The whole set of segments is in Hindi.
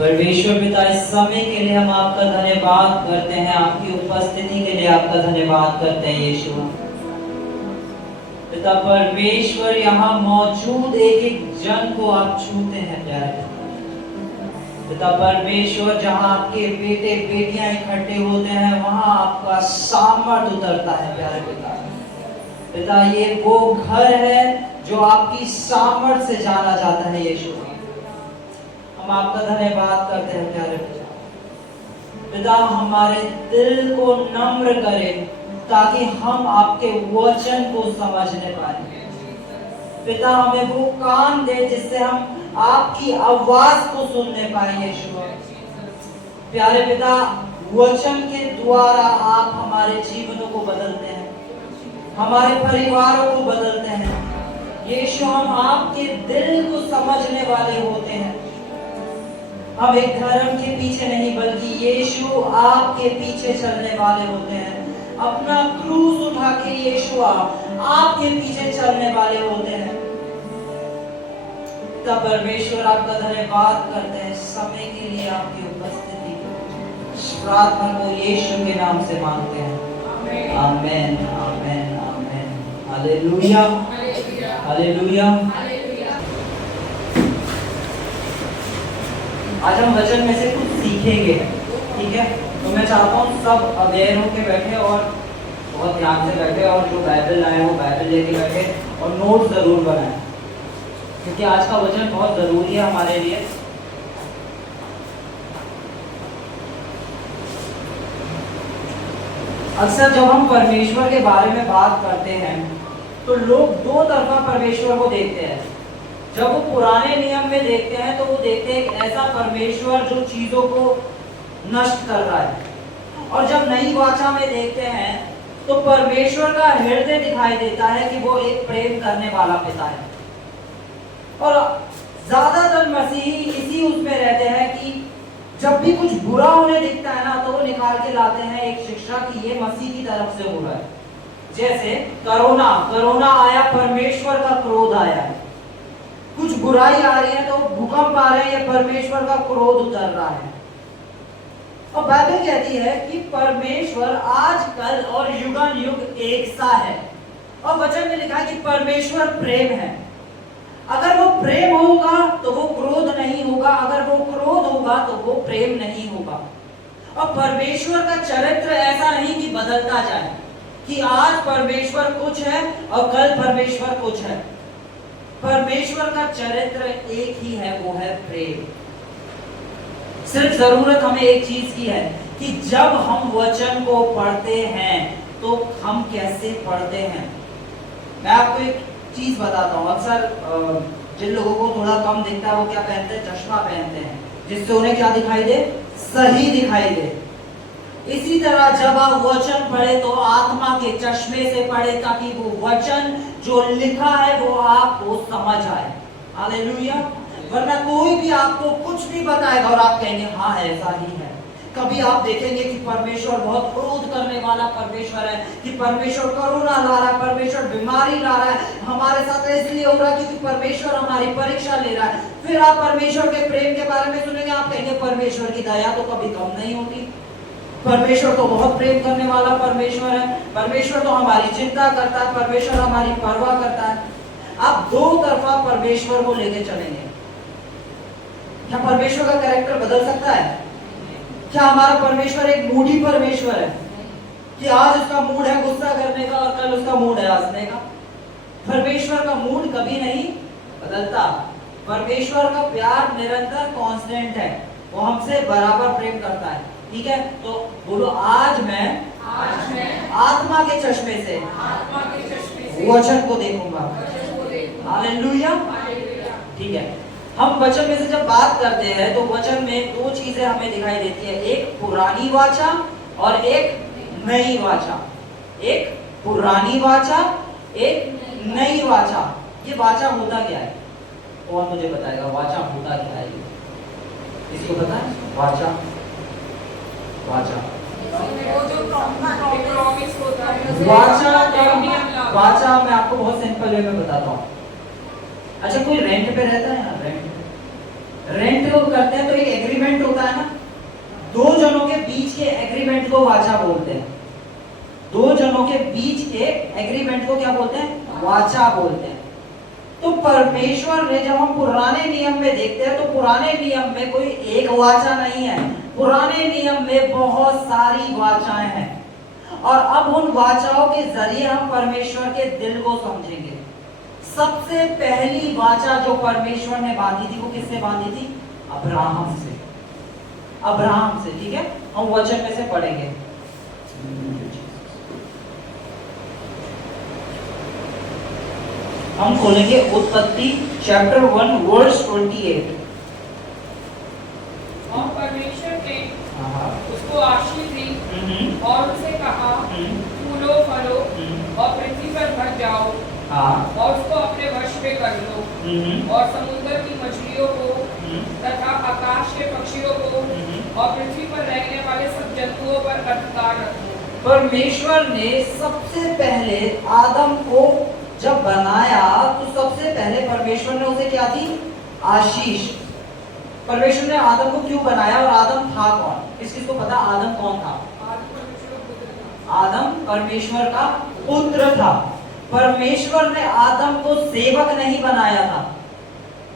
परमेश्वर पिता, इस समय के लिए हम आपका धन्यवाद करते हैं, आपकी उपस्थिति के लिए आपका धन्यवाद करते हैं यीशु। पिता परमेश्वर, यहाँ मौजूद एक एक जन को आप छूते हैं प्यारे पिता परमेश्वर। जहाँ आपके बेटे बेटियां इकट्ठे होते हैं वहां आपका सामर्थ उतरता है प्यारे पिता। पिता ये वो घर है जो आपकी सामर्थ से जाना जाता है यीशु। हम आपका धन्यवाद करते हैं प्यारे पिता। पिता हमारे दिल को नम्र करें ताकि हम आपके वचन को समझने पाए। पिता हमें वो कान दे जिससे हम आपकी आवाज को सुनने पाए यीशु। प्यारे पिता, वचन के द्वारा आप हमारे जीवनों को बदलते हैं, हमारे परिवारों को बदलते हैं यीशु। हम आपके दिल को समझने वाले होते हैं। हम एक धर्म के पीछे नहीं बल्कि यीशु आपके पीछे चलने वाले होते हैं। अपना क्रूस उठा के यीशु आपके पीछे चलने वाले होते हैं। तब परमेश्वर आपका धन्यवाद करते हैं समय के लिए, आपकी उपस्थिति। प्रार्थना को यीशु के नाम से मांगते हैं, आमेन आमेन आमेन। Hallelujah hallelujah. आज हम वचन में से कुछ सीखेंगे, ठीक है? तो मैं चाहता हूँ सब अवेयर होके बैठे और बहुत ध्यान से बैठे, और जो बाइबल लाए वो बाइबल लेके बैठे और नोट जरूर बनाएं, क्योंकि आज का वचन बहुत जरूरी है हमारे लिए। अक्सर जब हम परमेश्वर के बारे में बात करते हैं तो लोग दो तरफा परमेश्वर को देखते हैं। जब वो पुराने नियम में देखते हैं तो वो देखते हैं एक ऐसा परमेश्वर जो चीजों को नष्ट कर रहा है, और जब नई वाचा में देखते हैं तो परमेश्वर का हृदय दिखाई देता है कि वो एक प्रेम करने वाला पिता है। और ज्यादातर मसीही इसी उसमें रहते हैं कि जब भी कुछ बुरा उन्हें दिखता है ना तो वो निकाल के लाते हैं एक शिक्षा कि ये मसीह की तरफ से हो रहा है। जैसे कोरोना आया, परमेश्वर का क्रोध आया है। कुछ बुराई आ रही है तो भूकंप आ रहे हैं, ये परमेश्वर का क्रोध उतर रहा है। और बाइबल कहती है कि परमेश्वर आज कल और युगान युग एक सा है। और वचन में लिखा है कि परमेश्वर प्रेम है। अगर वो प्रेम होगा तो वो क्रोध नहीं होगा, अगर वो क्रोध होगा तो वो प्रेम नहीं होगा। और परमेश्वर का चरित्र ऐसा नहीं कि बदलता जाए, कि आज परमेश्वर कुछ है और कल परमेश्वर कुछ है। परमेश्वर का चरित्र एक ही है, वो है प्रेम। सिर्फ जरूरत हमें एक चीज की है कि जब हम वचन को पढ़ते हैं तो हम कैसे पढ़ते हैं। मैं आपको एक चीज बताता हूँ। अक्सर जिन लोगों को थोड़ा कम दिखता है वो क्या पहनते हैं, चश्मा पहनते हैं, जिससे उन्हें क्या दिखाई दे, सही दिखाई दे। इसी तरह जब आप वचन पढ़े तो आत्मा के चश्मे से पढ़े, ताकि वो वचन जो लिखा है वो आपको समझ आए। हालेलुया। वरना कोई भी आपको कुछ भी बताएगा और आप कहेंगे हाँ ऐसा ही है। कभी आप देखेंगे कि परमेश्वर बहुत क्रोध करने वाला परमेश्वर है, कि परमेश्वर करुणा ला रहा है, परमेश्वर बीमारी ला रहा है, हमारे साथ इसलिए हो रहा है क्योंकि परमेश्वर हमारी परीक्षा ले रहा है। फिर आप परमेश्वर के प्रेम के बारे में सुनेंगे, आप कहेंगे परमेश्वर की दया तो कभी कम नहीं होती, परमेश्वर तो बहुत प्रेम करने वाला परमेश्वर है, परमेश्वर तो हमारी चिंता करता है, परमेश्वर हमारी परवाह करता है। आप दो तरफा परमेश्वर को लेके चलेंगे। क्या परमेश्वर का कैरेक्टर बदल सकता है? क्या हमारा परमेश्वर एक मूडी परमेश्वर है कि आज उसका मूड है गुस्सा करने का और कल उसका मूड है हंसने का? परमेश्वर का मूड कभी नहीं बदलता। परमेश्वर का प्यार निरंतर कांस्टेंट है, वो हमसे बराबर प्रेम करता है। ठीक है, तो बोलो आज मैं आत्मा के चश्मे से वचन को देखूंगा। हालेलुया। ठीक है, हम वचन में से जब बात करते हैं तो वचन में दो चीजें हमें दिखाई देती है, एक पुरानी वाचा और एक नई वाचा। एक पुरानी वाचा, एक नई वाचा। ये वाचा होता क्या है? कौन मुझे बताएगा वाचा होता क्या है? इसको पता है? वाचा, वाचा, वो जो प्रॉमिस होता है, वाचा, वाचा मैं आपको बहुत सिंपल वे में बताता हूँ। अच्छा, कोई रेंट पे रहता है यहाँ? रेंट करते हैं तो एक एग्रीमेंट होता है ना, दो जनों के बीच के एग्रीमेंट को वाचा बोलते हैं। दो जनों के बीच के एग्रीमेंट को क्या बोलते हैं? वाचा बोलते हैं। तो परमेश्वर ने, जब हम पुराने नियम में देखते हैं तो पुराने नियम में कोई एक वाचा नहीं है, पुराने नियम में बहुत सारी वाचाएं हैं। और अब उन वाचाओं के जरिए हम परमेश्वर के दिल को समझेंगे। सबसे पहली वाचा जो परमेश्वर ने बांधी थी वो किससे बांधी थी? अब्राहम से। अब्राहम से, ठीक है? हम वचन में से पढ़ेंगे। हम खोलेंगे उत्पत्ति चैप्टर 1 वर्स 28। और परमेश्वर ने उसको आशीष दी और उसे कहा, फूलो फलो और पृथ्वी पर भर जाओ और उसको अपने वश में कर लो और समुद्र की मछलियों को तथा आकाश के पक्षियों को और पृथ्वी पर रहने वाले सब जंतुओं पर अधिकार रखो। परमेश्वर ने सबसे पहले आदम को जब बनाया तो सबसे पहले परमेश्वर ने उसे क्या दी? आशीष। परमेश्वर ने आदम को क्यों बनाया और आदम था कौन? किस किस को पता आदम कौन था? आदम परमेश्वर का पुत्र था। परमेश्वर ने आदम को सेवक नहीं बनाया था,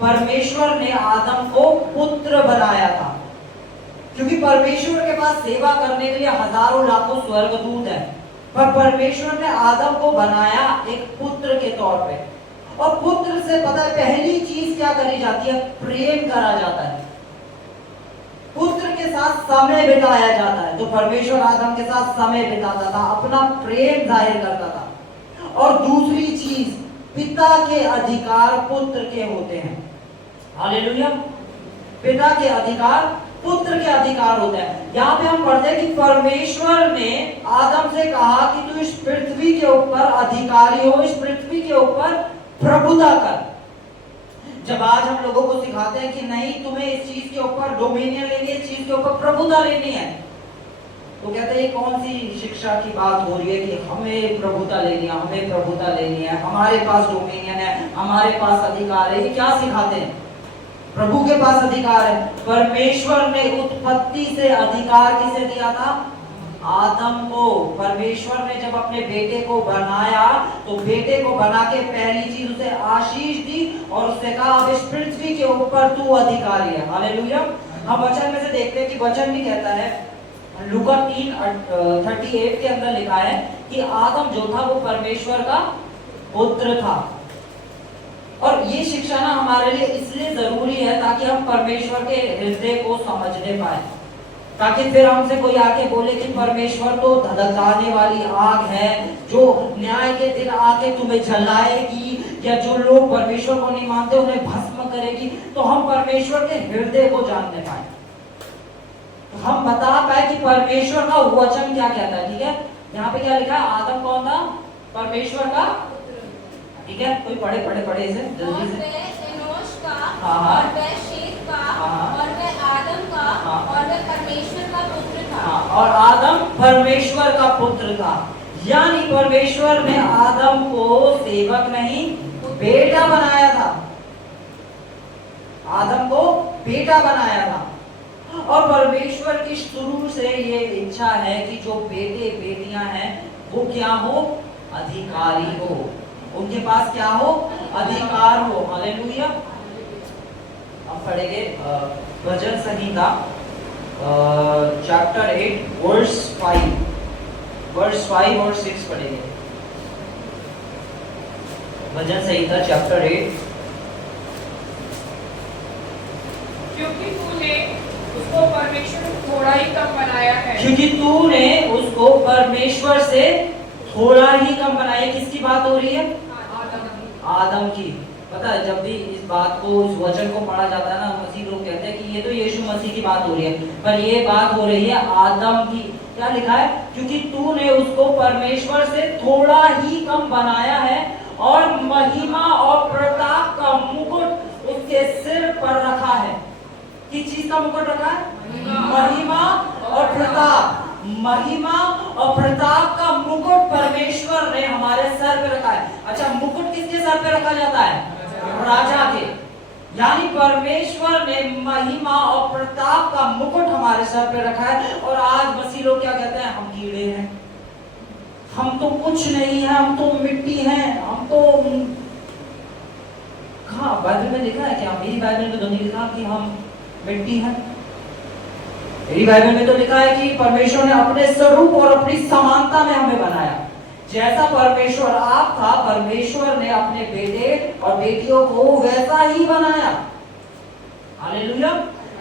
परमेश्वर ने आदम को पुत्र बनाया था। क्योंकि परमेश्वर के पास सेवा करने के लिए हजारों लाखों स्वर्गदूत हैं, पर परमेश्वर ने आदम को बनाया एक पुत्र के तौर पे। और पुत्र से पता है पहली चीज क्या करी जाती है? प्रेम करा जाता है, पुत्र के साथ समय बिताया जाता है। तो परमेश्वर आदम के साथ समय बिताता था, अपना प्रेम जाहिर करता था। और दूसरी चीज, पिता के अधिकार पुत्र के होते हैं। हालेलुया। पिता के अधिकार पुत्र के अधिकार होते हैं। यहाँ पे हम पढ़ते हैं कि परमेश्वर ने आदम से कहा कि तू इस पृथ्वी के ऊपर अधिकारी हो, इस पृथ्वी के ऊपर प्रभुता कर। जब आज हम लोगों को सिखाते हैं कि नहीं, तुम्हें इस चीज के ऊपर डोमिनियन लेनी है, इस चीज के ऊपर प्रभुता लेनी है, तो कहते हैं कौन सी शिक्षा की बात हो रही है कि हमें प्रभुता लेनी है, हमें प्रभुता लेनी है, हमारे पास डोमिनियन है, हमारे पास अधिकार है। ये क्या सिखाते हैं? प्रभु के पास अधिकार है। परमेश्वर ने उत्पत्ति से अधिकार किसे दिया था? आदम को। परमेश्वर ने जब अपने बेटे को बनाया तो बेटे को बना के पहली चीज उसे आशीष दी और उससे कहा अब इस पृथ्वी के ऊपर तू अधिकारी है। हालेलुया। हम वचन में से देखते हैं कि वचन भी कहता है, लूका 3:38 के अंदर लिखा है कि आदम जो था वो परमेश्वर का पुत्र था। और ये शिक्षा ना हमारे लिए इसलिए जरूरी है ताकि हम परमेश्वर के हृदय को समझने पाए, ताकि फिर हमसे कोई आके बोले कि परमेश्वर तो धधकाने वाली आग है जो न्याय के दिन आके तुम्हें जलाएगी, या जो लोग परमेश्वर को नहीं मानते उन्हें भस्म करेगी। तो हम परमेश्वर के हृदय को जानने पाए, तो हम बता पाए कि परमेश्वर का वचन क्या कहता है। ठीक है, यहाँ पे क्या लिखा है? आदम कौन था? परमेश्वर का। ठीक है, कोई पढ़े इसे जल्दी से। एनोश का हाँ। और वह शेत का हाँ। और वह आदम का हाँ। और वह परमेश्वर का पुत्र था। और आदम परमेश्वर का पुत्र था। यानी परमेश्वर ने आदम को सेवक नहीं बेटा बनाया था, आदम को बेटा बनाया था। और परमेश्वर की शुरू से ये इच्छा है कि जो बेटे बेटियां हैं वो क्या हो? अधिकारी हो, उनके पास क्या हो? अधिकार हो। हालेलुया। अब पढ़ेंगे भजन संहिता चैप्टर 8 वर्स 5 और 6 पढ़ेंगे। भजन संहिता चैप्टर 8। क्योंकि तूने उसको परमेश्वर से थोड़ा ही कम बनाया है। क्योंकि तूने उसको परमेश्वर से थोड़ा ही कम बनाया। किसकी बात हो रही है? आदम की। पता है, जब भी इस बात को, इस वचन को पढ़ा जाता है ना, मसीह लोग कहते हैं कि ये तो यीशु मसीह की बात हो रही है, पर ये बात हो रही है आदम की। क्या लिखा है? क्योंकि तूने उसको परमेश्वर से थोड़ा ही कम बनाया है और महिमा और प्रताप का मुकुट उसके सिर पर रखा है। किस चीज का मुकुट रखा है? महिमा और प्रताप। महिमा और प्रताप का मुकुट परमेश्वर ने हमारे सर पे रखा है। अच्छा, मुकुट किसके सर पे रखा जाता है? राजा के। यानी परमेश्वर ने महिमा और प्रताप का मुकुट हमारे सर पे रखा है। और आज मसीह लोग क्या कहते हैं? हम कीड़े हैं, हम तो कुछ नहीं है, हम तो मिट्टी हैं, हम तो कहाँ बाइबल में लिखा है क्या? मेरी बाइबल में तो नहीं लिखा कि हम मिट्टी हैं। मेरी बाइबल में तो लिखा है कि परमेश्वर ने अपने स्वरूप और अपनी समानता में हमें बनाया। जैसा परमेश्वर आप था, परमेश्वर ने अपने बेटे और बेटियों को वैसा ही बनाया। हालेलुया।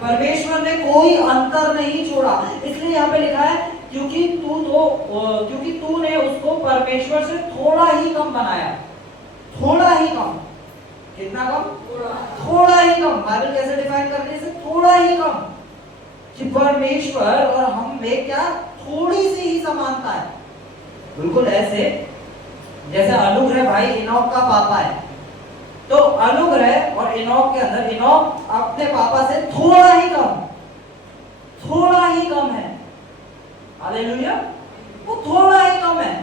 परमेश्वर ने कोई अंतर नहीं छोड़ा। इसलिए यहाँ पे लिखा है क्योंकि तूने उसको परमेश्वर से थोड़ा ही कम बनाया। थोड़ा ही कम। कितना कम? थोड़ा ही कम। बाइबल कैसे डिफाइन करते हैं? थोड़ा ही कम। कि परमेश्वर और हम में क्या थोड़ी सी ही समानता है। बिल्कुल ऐसे जैसे अनुग्रह भाई इनोक का पापा है, तो अनुग्रह और इनोक के अंदर इनोक अपने पापा से थोड़ा ही कम है। हालेलुया। वो थोड़ा ही कम है।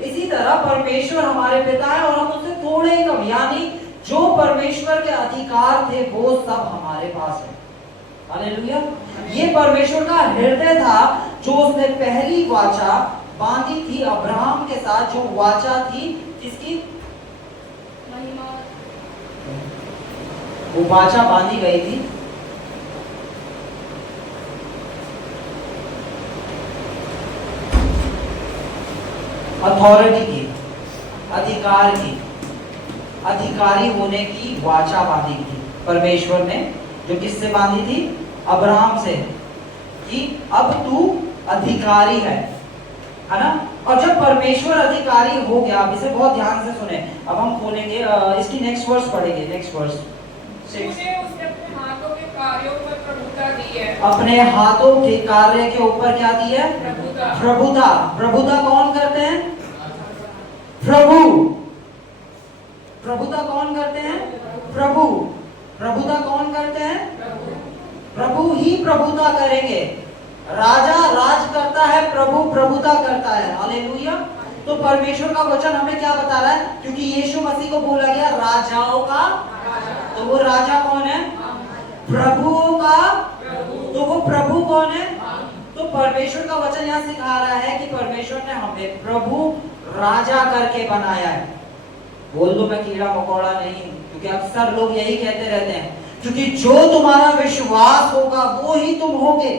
इसी तरह परमेश्वर हमारे पिता है और हम उससे थोड़े ही कम, यानी जो परमेश्वर के अधिकार थे वो सब हमारे पास है। हालेलुया। ये परमेश्वर का हृदय था जो उसने पहली वाचा बांधी थी अब्राहम के साथ, जो वाचा थी जिसकी महिमा, वो वाचा बांधी गई थी अथॉरिटी की, अधिकार की, अधिकारी होने की वाचा बांधी थी परमेश्वर ने। जो किससे बांधी थी? अब्राहम से, कि अब तू अधिकारी है ना। और जब परमेश्वर अधिकारी हो गया, अब इसे बहुत ध्यान से सुने। अब हम खोलेंगे इसकी नेक्स्ट वर्स पढ़ेंगे। Next verse 6। उसने अपने हाथों के कार्यों पर प्रभुता दी है। अपने हाथों के कार्य के ऊपर क्या दी है? प्रभुता। प्रभुता। प्रभुता कौन करते हैं? प्रभु। प्रभुता कौन करते हैं? प्रभु। प्रभुता कौन करते हैं? प्रभु ही प्रभुता करेंगे। राजा राज करता है, प्रभु प्रभुता करता है। हालेलुया। तो परमेश्वर का वचन हमें क्या बता रहा है? क्योंकि यीशु मसीह को बोला गया राजाओं का, तो वो राजा कौन है? प्रभुओं का, तो वो प्रभु कौन है? तो परमेश्वर का वचन यहाँ सिखा रहा है कि परमेश्वर ने हमें प्रभु राजा करके बनाया है। बोल दो मैं कीड़ा मकोड़ा नहीं, क्योंकि अक्सर लोग यही कहते रहते हैं, क्योंकि जो तुम्हारा विश्वास होगा वो ही तुम होगे।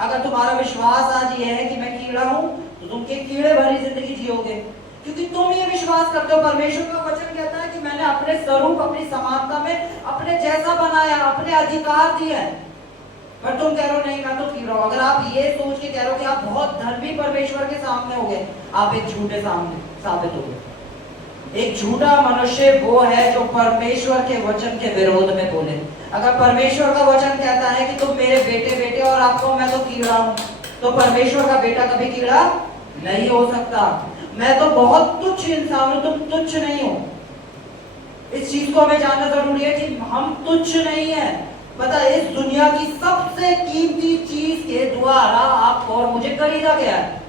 अगर तुम्हारा विश्वास आज ये है कि मैं कीड़ा हूं, तो तुम कीड़े भरी जिंदगी जियोगे, क्योंकि तुम ये विश्वास करते हो। परमेश्वर का वचन कहता है कि मैंने अपने स्वरूप, अपनी समानता में अपने जैसा बनाया, अपने अधिकार दिए हैं। पर तुम कह रहे हो नहीं मैं तो कीड़ा हूं। अगर आप ये सोच के कह रहे हो कि आप बहुत धर्मी परमेश्वर के सामने हो गए, आप एक झूठे सामने साबित हो गए। एक झूठा मनुष्य वो है जो परमेश्वर के वचन के विरोध में बोले। अगर परमेश्वर का वचन कहता है कि तुम मेरे बेटे बेटे और आपको मैं तो कीड़ा हूं, तो परमेश्वर का बेटा कभी कीड़ा नहीं हो सकता। मैं तो बहुत तुच्छ इंसान हूं, तुम तुच्छ नहीं हो। इस चीज को हमें जानना जरूरी है कि हम तुच्छ नहीं है। पता है, इस दुनिया की सबसे कीमती चीज के द्वारा आपको और मुझे खरीदा गया है,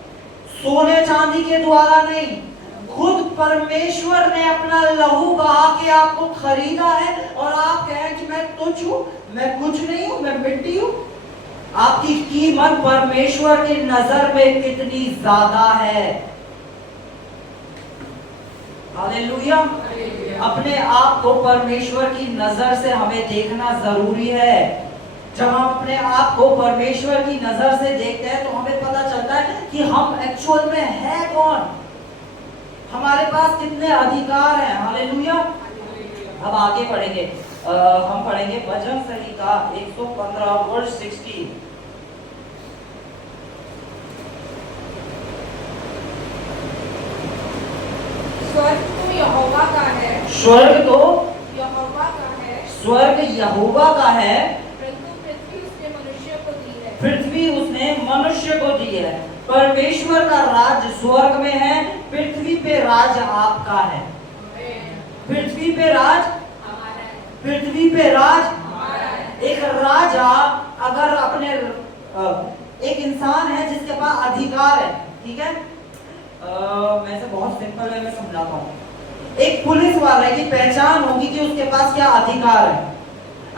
सोने चांदी के द्वारा नहीं। खुद परमेश्वर ने अपना लहू बहा के आपको खरीदा है, और आप कहें कि मैं तुच्छ हूं, मैं कुछ नहीं हूं, मैं मिट्टी हूं। आपकी कीमत परमेश्वर की नजर में कितनी ज्यादा है। हालेलुया। अपने आप को परमेश्वर की नजर से हमें देखना जरूरी है। जब हम अपने आप को परमेश्वर की नजर से देखते हैं तो हमें पता चलता है कि हम एक्चुअल में है कौन, हमारे पास कितने अधिकार हैं। हालेलुया। अब आगे पढ़ेंगे, हम पढ़ेंगे भजन संहिता 115 वर्स 16। स्वर्ग तो यहोवा का है, स्वर्ग तो यहोवा का है, स्वर्ग यहोवा का है, परंतु पृथ्वी उसने मनुष्य को दी है। पृथ्वी उसने मनुष्य को दी है। परमेश्वर का राज स्वर्ग में है, पृथ्वी पे राज आपका है। पृथ्वी पे राज, पृथ्वी पे राज। एक राजा अगर अपने एक इंसान है जिसके पास अधिकार है, ठीक है, मैं से बहुत सिंपल वे में समझाता हूँ। एक पुलिस वाले की पहचान होगी कि उसके पास क्या अधिकार है।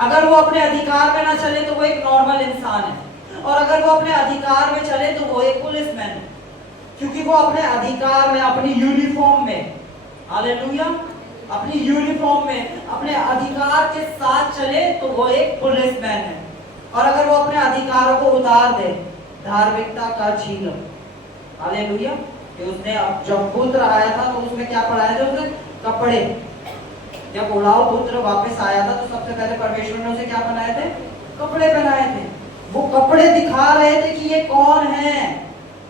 अगर वो अपने अधिकार में ना चले तो वो एक नॉर्मल इंसान है, और अगर वो अपने अधिकार में चले तो वो एक पुलिसमैन है, क्योंकि वो अपने अधिकार में, अपनी यूनिफॉर्म में, हालेलुया, अपनी यूनिफॉर्म में अपने अधिकार के साथ चले तो वो एक पुलिसमैन है। और अगर वो अपने अधिकारों को उतार दे, धार्मिकता का छीन, हालेलुया, कि उसने जब पुत्र आया था तो उसमें क्या पढ़ाया था, उसने कपड़े, जब उड़ाऊ पुत्र वापस आया था तो सबसे पहले परमेश्वर ने उसे क्या बनाए थे, कपड़े बनाए थे। वो कपड़े दिखा रहे थे कि ये कौन है,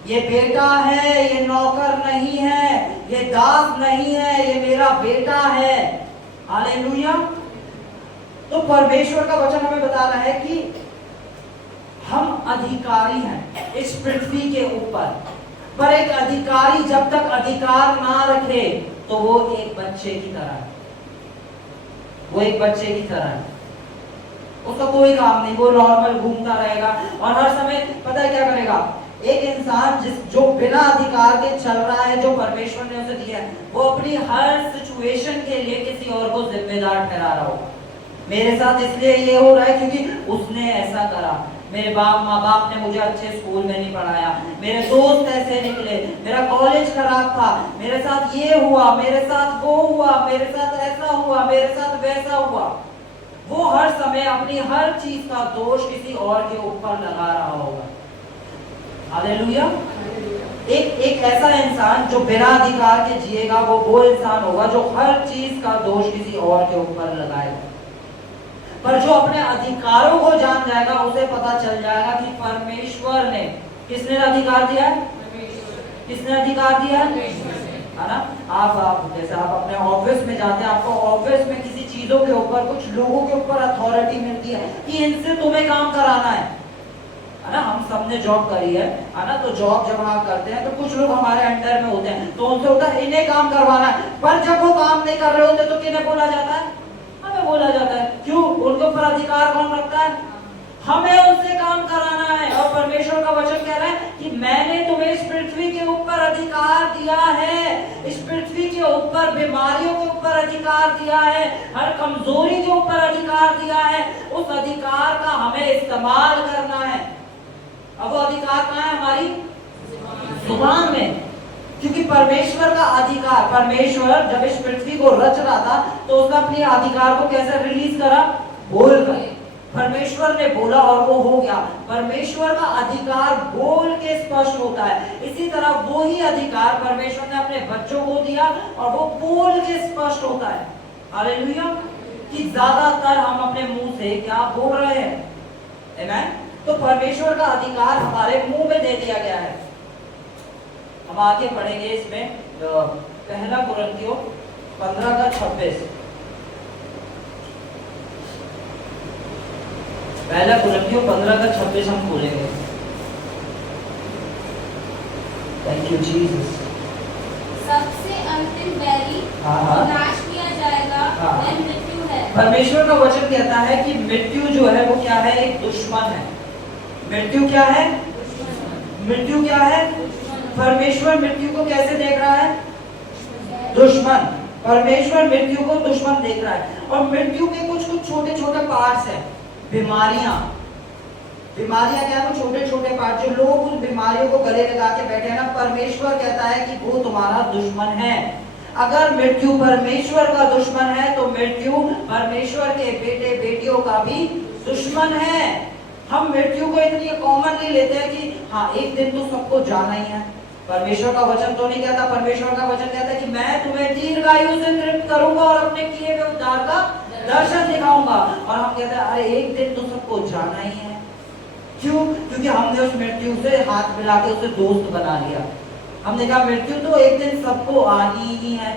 ये बेटा है, ये नौकर नहीं है, ये दास नहीं है, ये मेरा बेटा है, हालेलुया। तो परमेश्वर का वचन हमें बता रहा है कि हम अधिकारी हैं इस पृथ्वी के ऊपर, पर एक अधिकारी जब तक अधिकार ना रखे तो वो एक बच्चे की तरह है, वो एक बच्चे की तरह है, उसका कोई काम नहीं, वो नॉर्मल घूमता रहेगा और हर समय पता है क्या करेगा। एक इंसान जो बिना अधिकार के चल रहा है, जो परमेश्वर ने उसे दिया है, वो अपनी हर सिचुएशन के लिए किसी और को जिम्मेदार ठहरा रहा होगा। मेरे साथ इसलिए ये हो रहा है क्योंकि उसने ऐसा करा, मेरे माँ बाप ने मुझे अच्छे स्कूल में नहीं पढ़ाया, मेरे दोस्त ऐसे निकले, मेरा कॉलेज खराब था, मेरे साथ ये हुआ, मेरे साथ वो हुआ, मेरे साथ ऐसा हुआ, मेरे साथ वैसा हुआ। वो हर समय अपनी हर चीज का दोष किसी और के ऊपर लगा रहा होगा, हालेलुया। एक ऐसा इंसान जो बिना अधिकार के जिएगा वो इंसान होगा जो हर चीज का दोष किसी और के ऊपर लगाएगा। पर जो अपने अधिकारों को जान जाएगा उसे पता चल जाएगा कि परमेश्वर ने, किसने अधिकार दिया है, किसने अधिकार दिया है ना। आप जैसे आप अपने ऑफिस में जाते हैं, आपको ऑफिस में किसी चीजों के ऊपर, कुछ लोगों के ऊपर अथॉरिटी मिलती है कि इनसे तुम्हें काम कराना है ना। हम सबने जॉब करी है ना, तो जॉब जब हम करते हैं तो कुछ लोग हमारे अंडर में होते हैं, तो उनसे होता है इन्हें काम करवाना है, पर जब वो काम नहीं कर रहे होते तो किन्हें बोला जाता है, हमें बोला जाता है। क्यों? उनके ऊपर अधिकार कौन रखता है, हमें उनसे काम कराना है। और परमेश्वर का वचन कह रहा है कि मैंने तुम्हें इस पृथ्वी के ऊपर अधिकार दिया है, इस पृथ्वी के ऊपर बीमारियों के ऊपर अधिकार दिया है, हर कमजोरी के ऊपर अधिकार दिया है। उस अधिकार का हमें इस्तेमाल करना है। अब वो अधिकार कहाँ है, हमारी जुबान में, क्योंकि परमेश्वर का अधिकार, परमेश्वर जब इस पृथ्वी को रच रहा था तो उसने अपने अधिकार को कैसे रिलीज करा, बोलकर। परमेश्वर ने बोला और वो हो गया। परमेश्वर का अधिकार बोल के स्पष्ट होता है, इसी तरह वो ही अधिकार परमेश्वर ने अपने बच्चों को दिया और वो बोल के स्पष्ट होता है, हालेलुया। कि ज्यादातर हम अपने मुंह से क्या बोल रहे हैं, आमीन। तो परमेश्वर का अधिकार हमारे मुंह में दे दिया गया है। हम आगे पढ़ेंगे इसमें, पहला कुरिन्थियों 15:26, पहला कुरिन्थियों 15:26 हम खोलेंगे। Thank you Jesus. सबसे अंतिम बैरी नाश किया जाएगा, वह मृत्यु है। परमेश्वर का वचन कहता है कि मृत्यु जो है वो क्या है, एक दुश्मन है। मृत्यु क्या है, मृत्यु क्या है, परमेश्वर मृत्यु को कैसे देख रहा है, दुश्मन। परमेश्वर मृत्यु को दुश्मन देख रहा है। और मृत्यु के कुछ कुछ छोटे छोटे पार्ट्स हैं, बीमारियां। बीमारियां क्या है, छोटे छोटे पार्ट, जो लोग उन बीमारियों को गले लगा के बैठे हैं ना, परमेश्वर कहता है कि वो तुम्हारा दुश्मन है। अगर मृत्यु परमेश्वर का दुश्मन है तो मृत्यु परमेश्वर के बेटे बेटियों का भी दुश्मन है। हम मृत्यु को इतनी कॉमनली लेते हैं कि हाँ एक दिन तो सबको जाना ही है। परमेश्वर का वचन तो नहीं कहता, परमेश्वर का वचन कहता है कि मैं तुम्हें दीर्घायु से तृप्त करूंगा और अपने किए हुए उद्धार का दर्शन दिखाऊंगा। और हम कहते हैं अरे एक दिन तो सबको जाना ही है। क्यों? क्योंकि हमने उस मृत्यु से हाथ मिला के उसे दोस्त बना लिया। हमने कहा मृत्यु तो एक दिन सबको आनी ही है।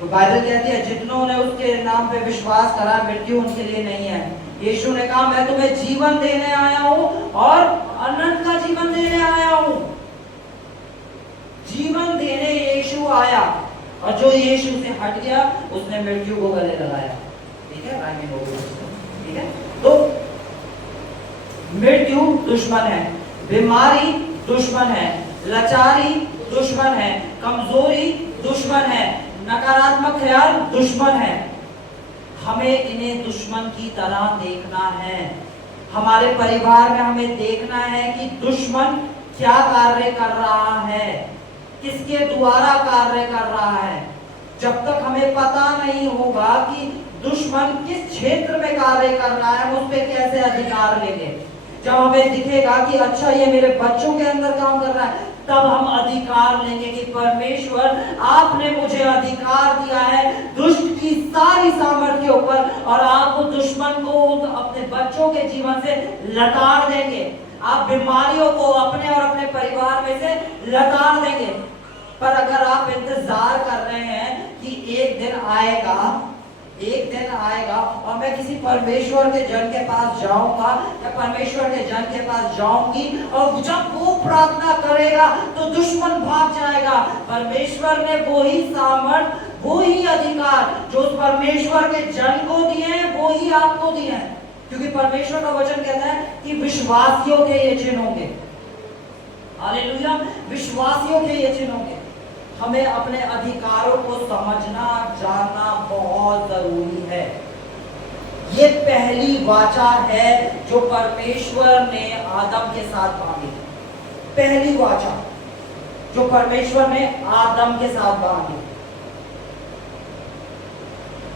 तो बाइबल कहती है जितनों ने उसके नाम पे विश्वास करा मृत्यु उनके लिए नहीं है। यीशु ने कहा मैं तुम्हें जीवन देने आया हूं और अनंत का जीवन देने आया हूं। जीवन देने यीशु आया और जो यीशु से हट गया उसने मृत्यु को गले लगाया। ठीक है, ठीक है। तो मृत्यु दुश्मन है, बीमारी दुश्मन है, लाचारी दुश्मन है, कमजोरी दुश्मन है, नकारात्मक ख्याल दुश्मन है। हमें इन्हें दुश्मन की तरह देखना है। हमारे परिवार में हमें देखना है कि दुश्मन क्या कार्य कर रहा है, किसके द्वारा कार्य कर रहा है। जब तक हमें पता नहीं होगा कि दुश्मन किस क्षेत्र में कार्य कर रहा है, हम उस पर कैसे अधिकार लेंगे। जब हमें दिखेगा कि अच्छा ये मेरे बच्चों के अंदर काम कर रहा है, तब हम अधिकार लेंगे कि परमेश्वर आपने मुझे अधिकार दिया है दुष्ट की सारी सामर्थ्यों पर, और आप वो दुश्मन को अपने बच्चों के जीवन से लताड़ देंगे। आप बीमारियों को अपने और अपने परिवार में से लताड़ देंगे। पर अगर आप इंतजार कर रहे हैं कि एक दिन आएगा और मैं किसी परमेश्वर के जन के पास जाऊंगा या परमेश्वर के जन के पास जाऊंगी और जब वो प्रार्थना करेगा तो दुश्मन भाग जाएगा। परमेश्वर ने वो ही सामर्थ, वो ही अधिकार जो उस परमेश्वर के जन को दिए हैं, वो ही आपको दिए हैं। क्योंकि परमेश्वर का वचन कहता है कि विश्वासियों के ये चिन्ह होंगे। हालेलुया, विश्वासियों के ये चिन्ह होंगे। हमें अपने अधिकारों को समझना जानना बहुत जरूरी है। ये पहली वाचा है जो परमेश्वर ने आदम के साथ बांधी। पहली वाचा जो परमेश्वर ने आदम के साथ बांधी।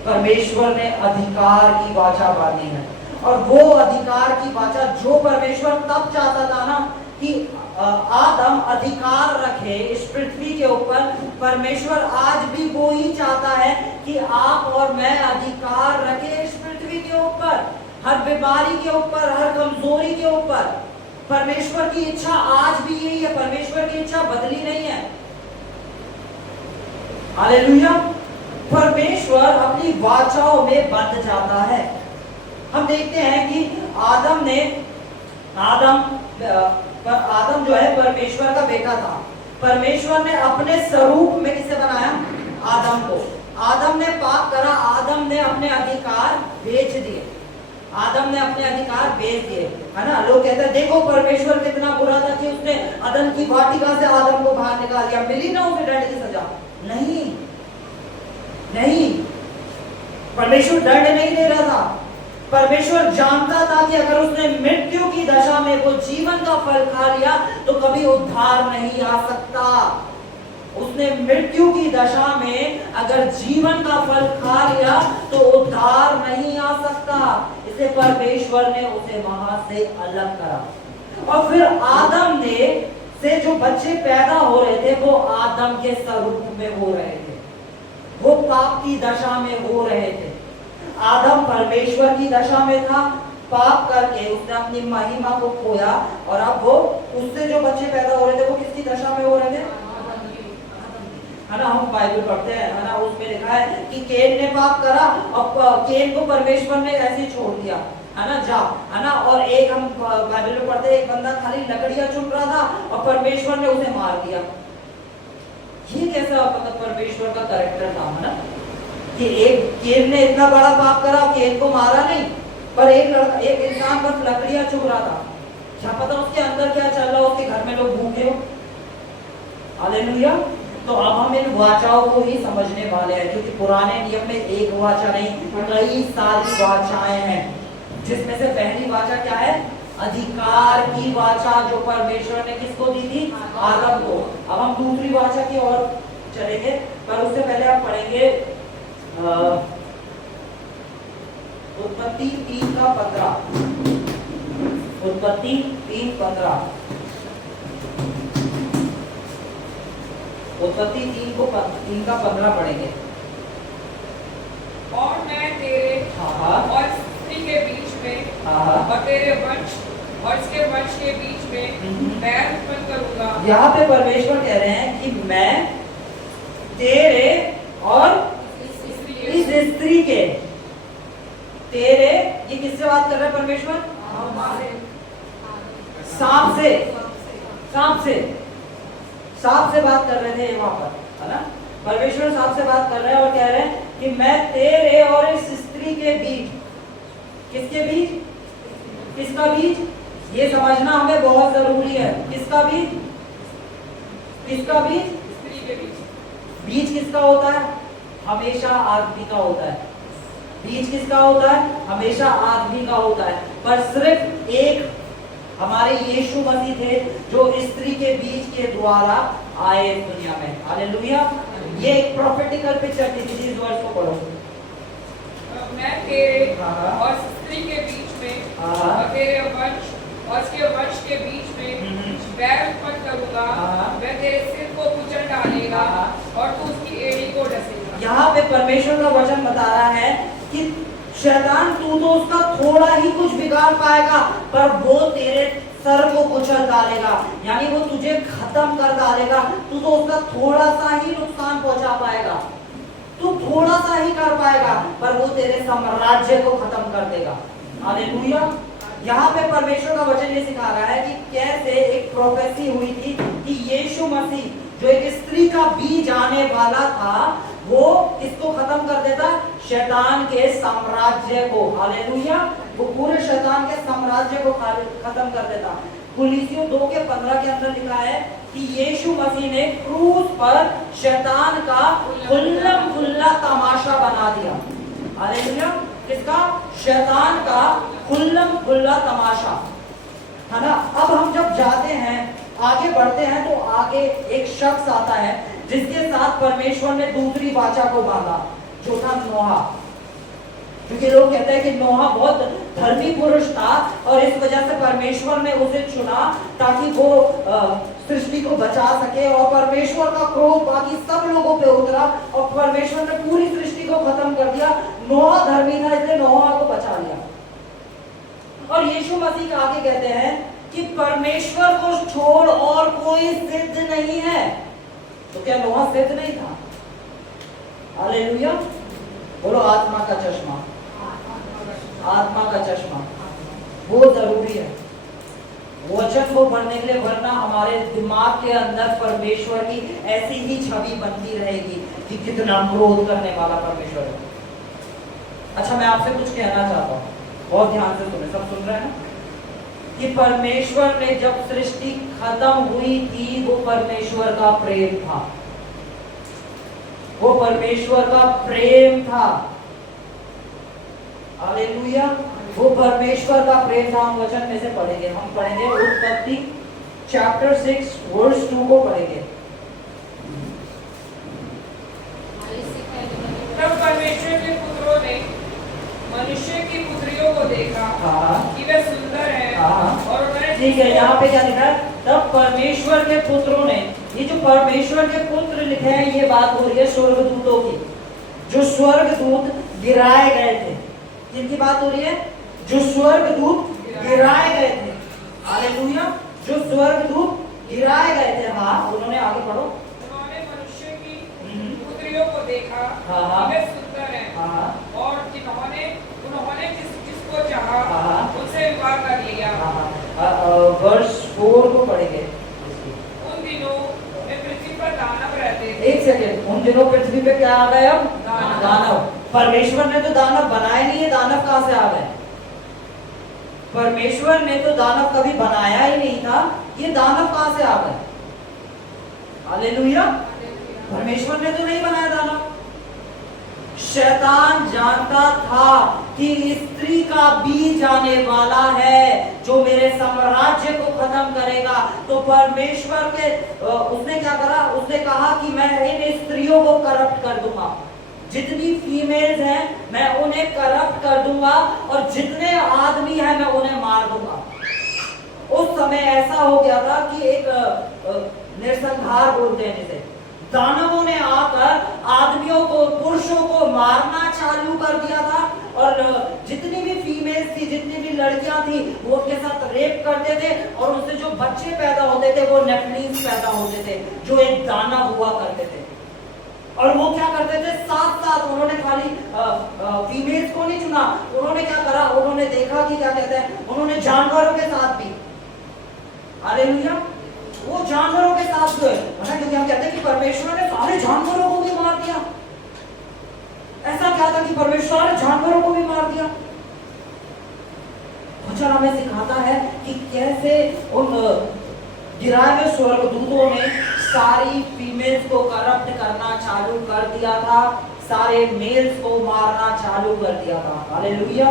परमेश्वर ने अधिकार की वाचा बांधी है, और वो अधिकार की वाचा जो परमेश्वर तब चाहता था ना कि आदम अधिकार रखे इस पृथ्वी के ऊपर, परमेश्वर आज भी वो ही चाहता है कि आप और मैं अधिकार रखे इस पृथ्वी के ऊपर, हर बीमारी के ऊपर, हर कमजोरी के ऊपर। परमेश्वर की इच्छा आज भी यही है, परमेश्वर की इच्छा बदली नहीं है। हालेलुया। परमेश्वर अपनी वाचाओं में बंध जाता है। हम देखते हैं कि आदम जो है परमेश्वर का बेटा था। परमेश्वर ने अपने स्वरूप में किसे बनाया? आदम को। आदम ने पाप करा, आदम ने अपने अधिकार बेच दिए। आदम ने अपने अधिकार बेच दिए, है ना। लोग कहते हैं देखो परमेश्वर कितना बुरा था कि उसने अदन की वाटिका से आदम को बाहर निकाल दिया, मिली ना उसे दंड की सजा। नहीं, परमेश्वर दंड नहीं दे रहा था। परमेश्वर जानता था कि अगर उसने मृत्यु की दशा में वो जीवन का फल खा लिया तो कभी उद्धार नहीं आ सकता। उसने मृत्यु की दशा में अगर जीवन का फल खा लिया तो उद्धार नहीं आ सकता। इसलिए परमेश्वर ने उसे वहां से अलग करा। और फिर आदम से जो बच्चे पैदा हो रहे थे वो आदम के स्वरूप में हो रहे थे, वो पाप की दशा में हो रहे थे। आदम परमेश्वर की दशा में था, पाप करके उसने अपनी महिमा को खोया, और अब वो उससे जो बच्चे पैदा हो रहे थे वो किसकी दशा में हो रहे थे? है ना। हम बाइबल पढ़ते हैं, है ना, उसमें लिखा है कि केन ने पाप करा और केन को परमेश्वर ने ऐसे छोड़ दिया, है ना, जा, है ना। और एक हम बाइबल में पढ़ते हैं, एक बंदा खाली लकड़ियां चुन रहा था और परमेश्वर ने उसे मार दिया। ये कैसा परमेश्वर का कैरेक्टर था, है ना, कि एक केन ने इतना बड़ा पाप करा, केन को मारा नहीं, पर एक इंसान बस लकड़ियां चुग रहा था। क्या पता उसके अंदर क्या चल रहा हो, उसके घर में लोग भूखे हो। हालेलुया। तो अब हम इन वाचाओं को ही समझने वाले हैं, क्योंकि पुराने नियम में एक वाचा नहीं, कई सारी वाचाएं हैं, जिसमें से पहली वाचा क्या है? अधिकार की वाचा, जो परमेश्वर ने किसको दी थी? आदम को। अब हम दूसरी वाचा की ओर चलेंगे, पर उससे पहले आप पढ़ेंगे उत्पत्ति 3:15। उत्पत्ति 3:15। उत्पत्ति 3:15 पढ़ेंगे। और मैं तेरे और स्त्री के बीच में और तेरे वंश और इसके वंश के बीच में बैर उत्पन्न करूंगा। यहाँ पे परमेश्वर कह रहे हैं कि मैं तेरे और इस स्त्री के, तेरे, ये किससे बात कर रहा है परमेश्वर? सांप से बात कर रहे थे वहां पर, है ना। परमेश्वर सांप से बात कर रहे हैं और कह रहे हैं कि मैं तेरे और इस स्त्री के बीच, किसके बीच? किसका बीज? ये समझना हमें बहुत जरूरी है। किसका बीज? किसका बीज? स्त्री के बीच। बीज किसका होता है? हमेशा आदमी का होता है। बीज किसका होता है? हमेशा आदमी का होता है। पर सिर्फ एक हमारे यीशु मसीह थे जो स्त्री के बीज के द्वारा आए दुनिया में। हालेलुया। ये एक प्रोफेटिकल पिक्चर थी। इस वर्ष को पढ़ो। मैं तेरे और स्त्री के बीच में और तेरे वंश और उसके वंश के बीच में बैर उत्पन्न करूंगा। वह तेरे सिर को कुचल डालेगा और तू उसकी एड़ी को डसेगा। यहाँ पे परमेश्वर का वचन बता रहा है कि शैतान तू तो उसका थोड़ा ही कुछ बिगाड़ पाएगा, पर वो तेरे सर को कुचल डालेगा, यानी वो तुझे खत्म कर डालेगा। तू तो उसका थोड़ा सा ही नुकसान पहुंचा पाएगा, तू थोड़ा सा ही कर पाएगा, पर वो तेरे साम्राज्य को खत्म कर देगा। हालेलुया। यहाँ पे परमेश्वर का वचन ये सिखा रहा है कि कैसे एक प्रोफेसी हुई थी कि यीशु मसीह जो एक स्त्री का बीज आने वाला था, वो किसको खत्म कर देता? शैतान के साम्राज्य को। हालेलुया। वो पूरे शैतान के साम्राज्य को खत्म कर देता। कुलीसियों 2:15 के अंदर लिखा है कि यीशु मसीह ने क्रूस पर शैतान का खुल्लम खुल्ला तमाशा बना दिया। हालेलुया। किसका? शैतान का खुल्लम खुल्ला तमाशा, है ना। अब हम जब जाते हैं, आगे बढ़ते हैं, तो आगे एक शख्स आता है जिसके साथ परमेश्वर ने दूसरी वाचा को बांधा, जो था नोहा। क्योंकि लोग कहते हैं कि नोहा बहुत धर्मी पुरुष था और इस वजह से परमेश्वर ने उसे चुना ताकि वो सृष्टि को बचा सके, और परमेश्वर का क्रोध बाकी सब लोगों पे उतरा और परमेश्वर ने पूरी सृष्टि को खत्म कर दिया। नोहा धर्मी था, इसलिए नोहा को बचा लिया। और यीशु मसीह आगे कहते हैं कि परमेश्वर को छोड़ और कोई सिद्ध नहीं है। तो क्या नोहा सिद्ध नहीं था? हालेलुया। बोलो आत्मा का चश्मा। आत्मा का चश्मा वो जरूरी है वचन को पढ़ने के लिए, वरना हमारे दिमाग के अंदर परमेश्वर की ऐसी ही छवि बनती रहेगी कि कितना क्रोध करने वाला परमेश्वर है। अच्छा, मैं आपसे कुछ कहना चाहता हूँ, बहुत ध्यान से सुने। सब सुन रहे हैं कि परमेश्वर ने जब सृष्टि खत्म हुई थी, वो परमेश्वर का प्रेम था। वो परमेश्वर का प्रेम था। हालेलुया। वो परमेश्वर का प्रेम था। हम वचन में से पढ़ेंगे। हम पढ़ेंगे उत्पत्ति चैप्टर 6 वर्स 2 को पढ़ेंगे। तब परमेश्वर के पुत्रों ने मनुष्य की पुत्रियों को देखा कि वे सुंदर हैं और उन्होंने। ठीक है, यहाँ पे क्या लिखा है? तब परमेश्वर के पुत्रों ने, ये जो परमेश्वर के पुत्र लिखे हैं, ये बात हो रही है स्वर्गदूतों की, जो स्वर्गदूत गिराए गए थे। किनकी बात हो रही है? जो स्वर्गदूत गिराए गए थे। हालेलुया। जो स्वर्गदूत गिराए गए थे। हाँ, उन्होंने आगे पढ़ो। उन्होंने मनुष्य की पुत्रियों को देखा कि वे सुंदर हैं और उन्होंने जिसको चाहा उनसे विवाह कर लिया। वर्स 4 को पढ़ेंगे। उन दिनों में पृथ्वी पर दानव रहते थे। एक सेकेंड, उन दिनों पृथ्वी पे क्या आ गए? अब दानव। परमेश्वर ने तो दानव बनाए नहीं है, दानव कहां से आ गए? परमेश्वर ने तो दानव कभी बनाया ही नहीं था, ये दानव कहां से आ गए? हालेलुया। परमेश्वर ने तो नहीं बनाया दानव। शैतान जानता था कि स्त्री का बीज आने वाला है जो मेरे साम्राज्य को खत्म करेगा। तो परमेश्वर के उसने क्या करा? उसने कहा कि मैं इन स्त्रियों को करप्ट कर दूंगा, जितनी फीमेल्स हैं मैं उन्हें करप्ट कर दूंगा, और जितने आदमी हैं मैं उन्हें मार दूंगा। उस समय ऐसा हो गया था कि एक नरसंहार बोलते हैं जिसे, दानवों ने आकर आदमियों को, पुरुषों को मारना चालू कर दिया था, और जितनी भी फीमेल्स थी, जितनी भी लड़कियां थी, वो उनके साथ रेप करते थे, और उनसे जो बच्चे पैदा होते थे वो नेफिलीम्स पैदा होते थे, जो एक दानव हुआ करते थे। और वो क्या करते थे? साथ साथ उन्होंने खाली फीमेल्स को नहीं चुना, उन्होंने क्या करा? उन्होंने देखा कि क्या कहते हैं, उन्होंने जानवरों के साथ भी। हालेलुया। वो जानवरों के साथ जो है, क्योंकि हम कहते हैं कि परमेश्वर ने सारे जानवरों को भी मार दिया। ऐसा क्या था कि परमेश्वर ने जानवरों को भी मार दिया? वचन हमें सिखाता है कि कैसे उन गिराए हुए स्वर्गदूतों ने सारी फीमेल्स को करप्ट करना चालू कर दिया था, सारे मेल्स को मारना चालू कर दिया था। हालेलुया।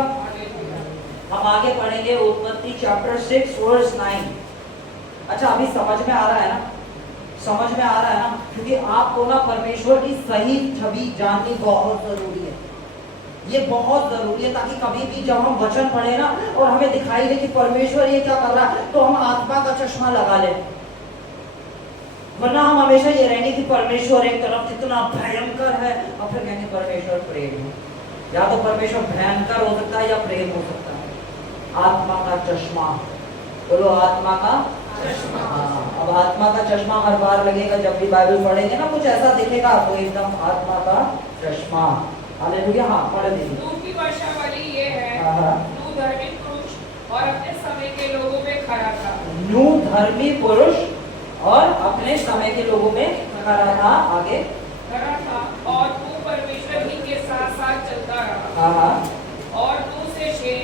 हम आगे पढ़ेंगे उत्पत्ति चैप्टर 6 वर्स 9। अच्छा, अभी समझ में आ रहा है ना? समझ में आ रहा है ना? क्योंकि आपको ना परमेश्वर की सही छवि जाननी बहुत जरूरी है। ये बहुत जरूरी है, ताकि कभी भी जब हम वचन पढ़े ना और हमें दिखाई दे कि परमेश्वर ये क्या कर रहा है, तो हम आत्मा का चश्मा लगा ले। वरना हम हमेशा ये रहेंगे कि परमेश्वर एक तरफ कितना भयंकर है, और फिर कहेंगे परमेश्वर प्रेम है। या तो परमेश्वर भयंकर हो सकता है या प्रेम हो सकता है। आत्मा का चश्मा, बोलो आत्मा का चश्मा। अब आत्मा का चश्मा हर बार लगेगा जब भी बाइबल पढ़ेंगे ना, कुछ ऐसा दिखेगा तो एकदम आत्मा का चश्मा। हालेलुया। हाँ, पढ़ दीजिए। नूह की वंशावली ये है, नूह धर्मी पुरुष और अपने समय के लोगों में खड़ा था। नूह धर्मी पुरुष और अपने समय के लोगों में खड़ा था। आगे खड़ा था और नूह परमेश्वर ही के साथ साथ चलता रहा। और नूह से शेम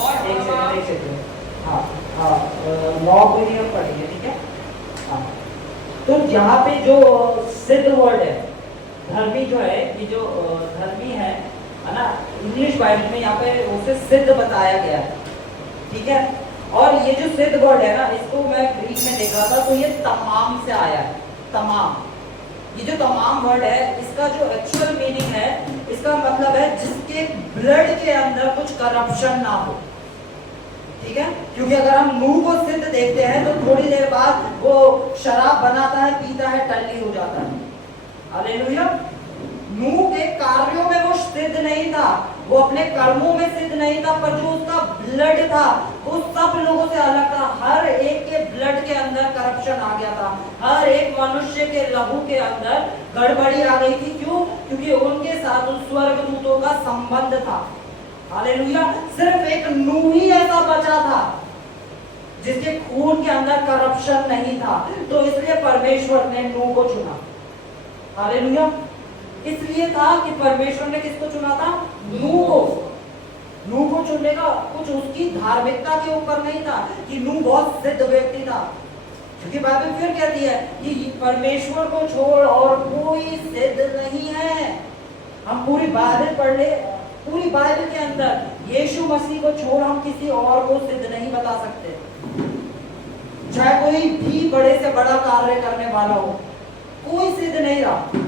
और हवा। लॉ को नहीं हम पढ़ेंगे, ठीक है? हाँ, तो यहाँ पे जो सिद्ध वर्ड है धर्मी, जो है ये जो धर्मी है ना, इंग्लिश बाइबल में यहाँ पे उसे सिद्ध बताया गया है, ठीक है? और ये जो सिद्ध वर्ड है ना, इसको मैं ग्रीक में देखा था तो ये तमाम से आया है। तमाम, ये जो तमाम वर्ड है, इसका जो एक्चुअल मीनिंग है, इसका मतलब है जिसके ब्लड के अंदर कुछ करप्शन ना हो, ठीक है? क्योंकि अगर हम नूह को सिद्ध देखते हैं तो थोड़ी देर बाद वो शराब बनाता है, पीता है, टल्ली हो जाता है। हालेलुया। नूह के कार्यों में वो सिद्ध नहीं था, वो अपने कर्मों में सिद्ध नहीं था, पर जो उसका ब्लड था वो सब लोगों से अलग था। हर एक के ब्लड के अंदर करप्शन आ गया था, हर एक मनुष्य के लहू के अंदर गड़बड़ी आ गई थी। क्यों? क्योंकि उनके साथ उन स्वर्गदूतों का संबंध था। हालेलुया। सिर्फ एक नूह ही ऐसा बचा था जिसके खून के अंदर करप्शन नहीं था, तो इसलिए परमेश्वर ने नूह को चुना। हालेलुया। इसलिए था कि परमेश्वर ने किसको चुना था? नूह को। नूह को चुनने का कुछ उसकी धार्मिकता के ऊपर नहीं था कि नूह बहुत सिद्ध व्यक्ति था, क्योंकि बाइबल फिर कहती है कि परमेश्वर को छोड़ और कोई सिद्ध नहीं है। हम पूरी बाइबल पढ़ ले, पूरी बाइबल के अंदर यीशु मसीह को छोड़ हम किसी और को सिद्ध नहीं बता सकते, चाहे कोई भी बड़े से बड़ा कार्य करने वाला हो, कोई सिद्ध नहीं रहा।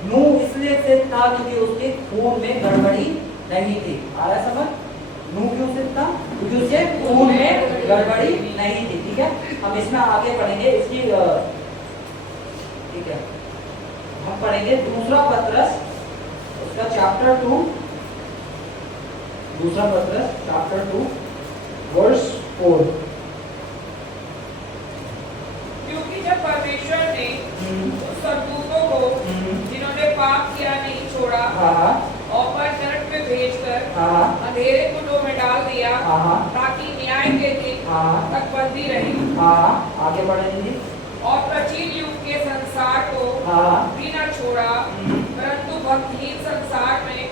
नूह इसलिए सिद्ध था क्योंकि उसके खून में गड़बड़ी नहीं थी। आ रहा है समझ? नूह क्यों सिद्ध था? क्योंकि उसके खून में गड़बड़ी नहीं थी, ठीक है? हम इसमें आगे पढ़ेंगे इसकी, ठीक है? हम पढ़ेंगे दूसरा पत्रस, उसका चैप्टर 2, दूसरा पत्रस चैप्टर 2 वर्स 4। क्योंकि जब परमेश्वर ने उस स्वर्गदूतों को जिन्होंने पाप किया नहीं छोड़ा और पर नरक में भेजकर अंधेरे कुंडों में डाल दिया, ताकि न्याय के दिन तक बंदी रहे। आगे बढ़ेंगे। और प्राचीन युग के संसार को भी न छोड़ा, परंतु भक्तिहीन संसार में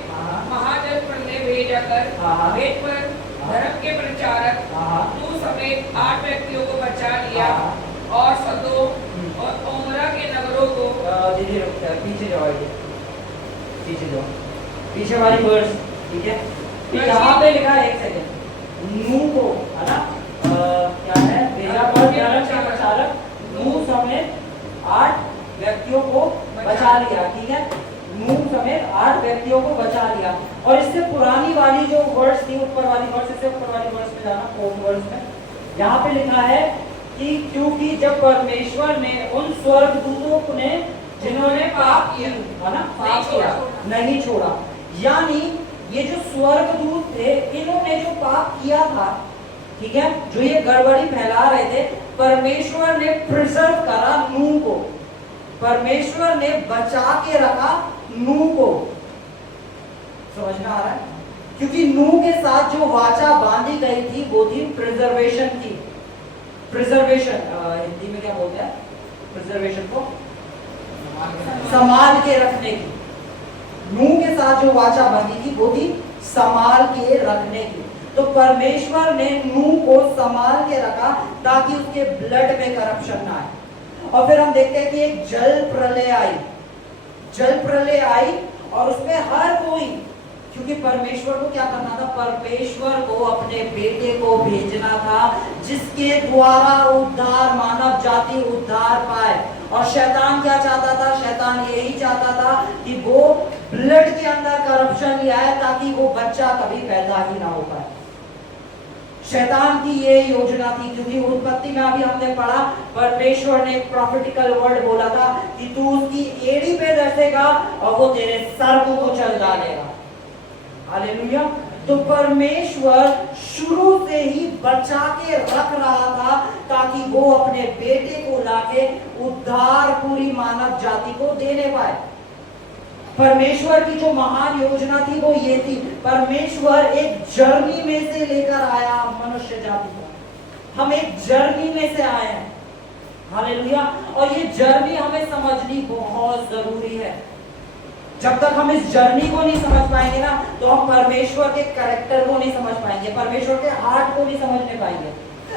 महाजन प्रलय भेजाकर वेद पर धर्म के प्रचारक नूह समेत 8 व्यक्तियों को बचा लिया और सदोम और ओमरा के नगरों को। दीदी रुकता है, पीछे जाओ, पीछे जाओ, पीछे वाली वर्ड्स, ठीक है? यहाँ पे लिखा है, एक सेकंड, नूह को, है ना, क्या है? भेजा पर धर्म के प्रचारक नूह समेत 8 व्यक्तियों को बचा लिया, ठीक है? नूह समेत 8 व्यक्तियों को बचा लिया। और इससे पुरानी वाली जो वर्ड्स थी, ऊपर वाली वर्ड्स, इससे ऊपर वाली वर्ड्स में जाना, 4 वर्ड्स में यहाँ पे लिखा है कि क्योंकि जब परमेश्वर ने उन स्वर्गदूतों ने जिन्होंने पाप किया, है ना, पाप किया, नहीं छोड़ा, यानी ये जो स्वर्गदूत थे, इन्होंने जो पाप किया था, ठीक है, जो ये गड़बड़ी फैला रहे थे, परमेश्वर ने प्रिजर्व करा नूह को, परमेश्वर ने बचा के रखा नूह को। समझ में आ रहा है? क्योंकि नूह के साथ जो वाचा बांधी गई थी वो थी प्रिजर्वेशन की। प्रिजर्वेशन हिंदी में क्या बोलते हैं? प्रिजर्वेशन को संभाल के रखने की। नूह के साथ जो वाचा बांधी थी वो थी संभाल के रखने की। तो परमेश्वर ने नूह को संभाल के रखा ताकि उसके ब्लड में करप्शन ना आए। और फिर हम देखते हैं कि एक जल प्रलय आई और उसमें हर कोई, क्योंकि परमेश्वर को क्या करना था, परमेश्वर को अपने बेटे को भेजना था जिसके द्वारा उद्धार, मानव जाति उद्धार पाए। और शैतान क्या चाहता था, शैतान यही चाहता था कि वो ब्लड के अंदर करप्शन ले आए ताकि वो बच्चा कभी पैदा ही ना हो पाए। शैतान की ये योजना थी, क्योंकि उत्पत्ति में अभी हमने पढ़ा, परमेश्वर ने एक प्रॉफिटिकल वर्ड बोला था कि तू उसकी एड़ी पे बैठेगा और वो तेरे सर को कुचल डालेगा। हालेलुया। तो परमेश्वर शुरू से ही बचा के रख रहा था ताकि वो अपने बेटे को लाके उद्धार पूरी मानव जाति को देने पाए। परमेश्वर की जो महान योजना थी वो ये थी, परमेश्वर एक जर्नी में से लेकर आया मनुष्य जाति को। हम एक जर्नी में से आए हैं। हालेलुया। और ये जर्नी हमें समझनी बहुत जरूरी है। जब तक हम इस जर्नी को नहीं समझ पाएंगे ना, तो हम परमेश्वर के कैरेक्टर को नहीं समझ पाएंगे, परमेश्वर के हार्ट को नहीं समझने पाएंगे।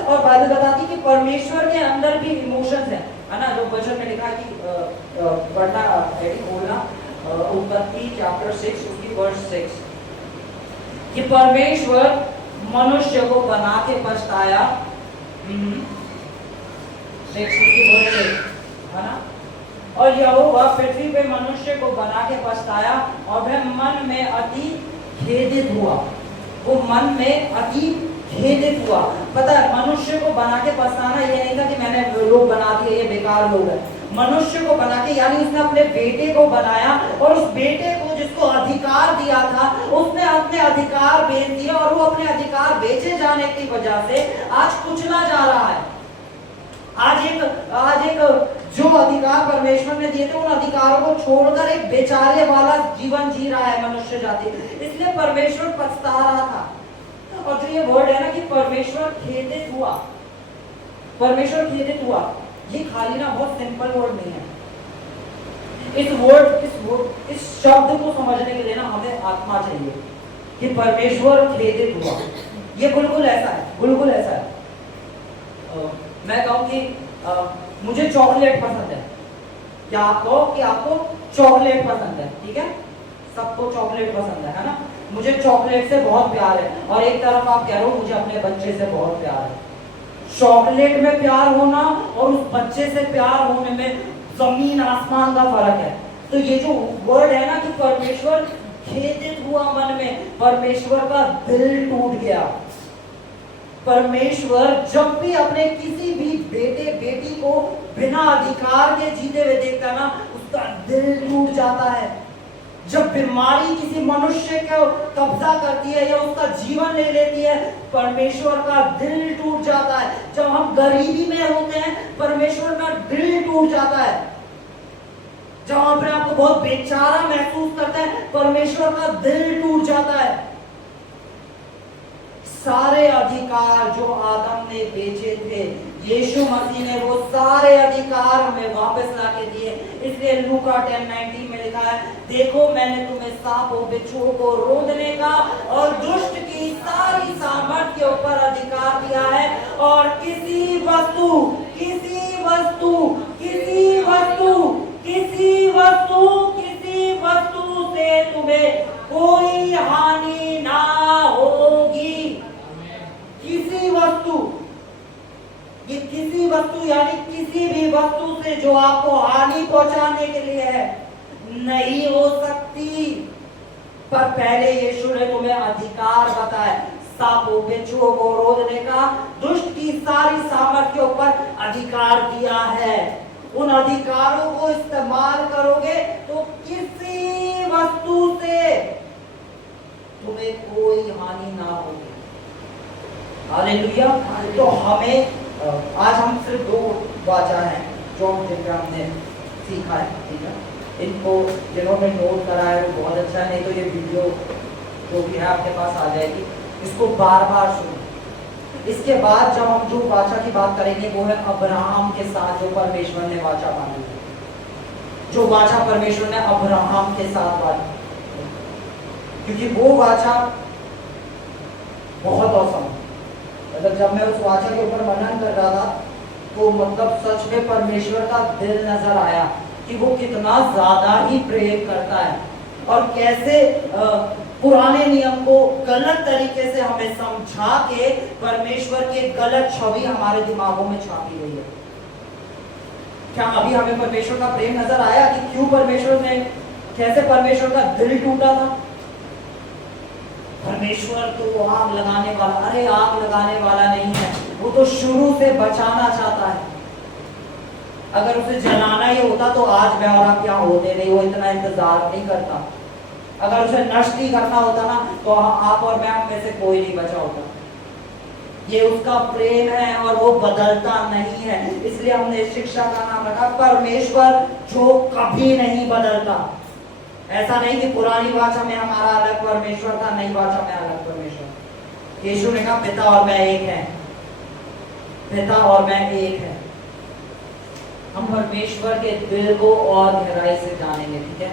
और बाइबल बताती है कि परमेश्वर के अंदर भी इमोशंस है ना, जो वचन में लिखा है कि पढ़ना बोलना, उत्पत्ति चैप्टर 6 उसकी वर्स 6, कि परमेश्वर मनुष्य को बना के पछताया, 6 उसकी वर्स 6 है ना। और यहोवा पृथ्वी पे मनुष्य को बना के पछताया और वह मन में अति खेदित हुआ। वो मन में अति खेदित हुआ। पता है, मनुष्य को बना के पछताना ये नहीं था कि मैंने लोग बना दिए, ये बेकार लोग हैं। मनुष्य को बना के, यानी उसने अपने बेटे को बनाया और उस बेटे को जिसको अधिकार दिया था, उसने अपने अधिकार बेच दिया और वो अपने अधिकार बेचे जाने की वजह से आज कुचला जा रहा है। आज एक जो अधिकार परमेश्वर ने दिए थे, उन अधिकारों को छोड़कर एक बेचारे वाला जीवन जी रहा है मनुष्य जाति। इसलिए परमेश्वर पछता रहा था। और जो ये वर्ड है ना कि परमेश्वर खेदित हुआ, परमेश्वर खेदित हुआ, ये खाली ना बहुत सिंपल वर्ड नहीं है। इस शब्द को समझने के लिए ना हमें आत्मा चाहिए कि परमेश्वर खेदित हुआ। ये बिल्कुल ऐसा है, बिल्कुल ऐसा है। मैं कहूँ कि मुझे चॉकलेट पसंद है, क्या आप कहो कि आपको चॉकलेट पसंद है, ठीक है, सबको चॉकलेट पसंद है ना। मुझे चॉकलेट से बहुत प्यार है, और एक तरफ आप कह रहे हो मुझे अपने बच्चे से बहुत प्यार है। चॉकलेट में प्यार होना और उस बच्चे से प्यार होने में जमीन आसमान का फर्क है। तो ये जो वर्ड है ना कि परमेश्वर खेदित हुआ मन में, परमेश्वर का दिल टूट गया। परमेश्वर जब भी अपने किसी भी बेटे बेटी को बिना अधिकार के जीते हुए देखता ना, उसका दिल टूट जाता है। जब बीमारी किसी मनुष्य को कब्जा करती है या उसका जीवन ले लेती है, परमेश्वर का दिल टूट जाता है। जब हम गरीबी में होते हैं, परमेश्वर का दिल टूट जाता है। जब हम अपने आप को बहुत बेचारा महसूस करते हैं, परमेश्वर का दिल टूट जाता है। सारे अधिकार जो आदम ने बेचे थे, यीशु मसीह ने वो सारे अधिकार हमें वापस लाके दिए। इसलिए लूका 10:19 में लिखा है, देखो मैंने तुम्हें सांपों बिच्छुओं को रोंदने का और दुष्ट की सारी सामर्थ के ऊपर अधिकार दिया है, और किसी वस्तु से तुम्हें कोई हानि ना होगी। किसी वस्तु, ये किसी वस्तु यानी किसी भी वस्तु से जो आपको हानि पहुंचाने के लिए है, नहीं हो सकती। पर पहले यीशु ने तुम्हें अधिकार बताया, सांपों बिच्छुओं को रोकने का, दुष्ट की सारी सामर्थ के ऊपर अधिकार दिया है। उन अधिकारों को इस्तेमाल करोगे तो किसी वस्तु से तुम्हें कोई हानि ना होगी। हालेलुया। तो हमें आज हम सिर्फ 2 वाचा हैं जो हमने सीखा है, ठीक है। इनको जिन्होंने नोट करा है वो बहुत अच्छा है, नहीं तो ये वीडियो जो भी है आपके पास आ जाएगी, इसको बार बार सुनो। इसके बाद जब हम जो वाचा की बात करेंगे वो है अब्राहम के साथ जो परमेश्वर ने वाचा बांधी, जो वाचा परमेश्वर ने अब्राहम के साथ बांधी, क्योंकि वो वाचा बहुत औसम। मतलब जब मैं उस वाचा के ऊपर मनन कर रहा था तो मतलब सच में परमेश्वर का दिल नजर आया कि वो कितना ज्यादा ही प्रेम करता है और कैसे पुराने नियम को गलत तरीके से हमें समझा के परमेश्वर की गलत छवि हमारे दिमागों में छापी गई है। क्या अभी हमें परमेश्वर का प्रेम नजर आया कि क्यों परमेश्वर ने, कैसे परमेश्वर का दिल टूटा था? परमेश्वर तो आग लगाने वाला, अरे आग लगाने वाला नहीं है, वो तो शुरू से बचाना चाहता है। अगर उसे जलाना ही होता तो आज मैं और आप यहाँ होते नहीं, वो इतना इंतजार नहीं करता। अगर उसे नष्ट ही करना होता ना तो आप और मैं में से कोई नहीं बचा होता। ये उसका प्रेम है और वो बदलता नहीं है, इसलिए हमने इस शिक्षा का नाम रखा परमेश्वर जो कभी नहीं बदलता। ऐसा नहीं कि पुरानी वाचा में हमारा अलग परमेश्वर था, नई वाचा में अलग परमेश्वर। यीशु ने कहा पिता और मैं एक है, पिता और मैं एक है। हम परमेश्वर के दिल को और गहराई से जानेंगे, ठीक है?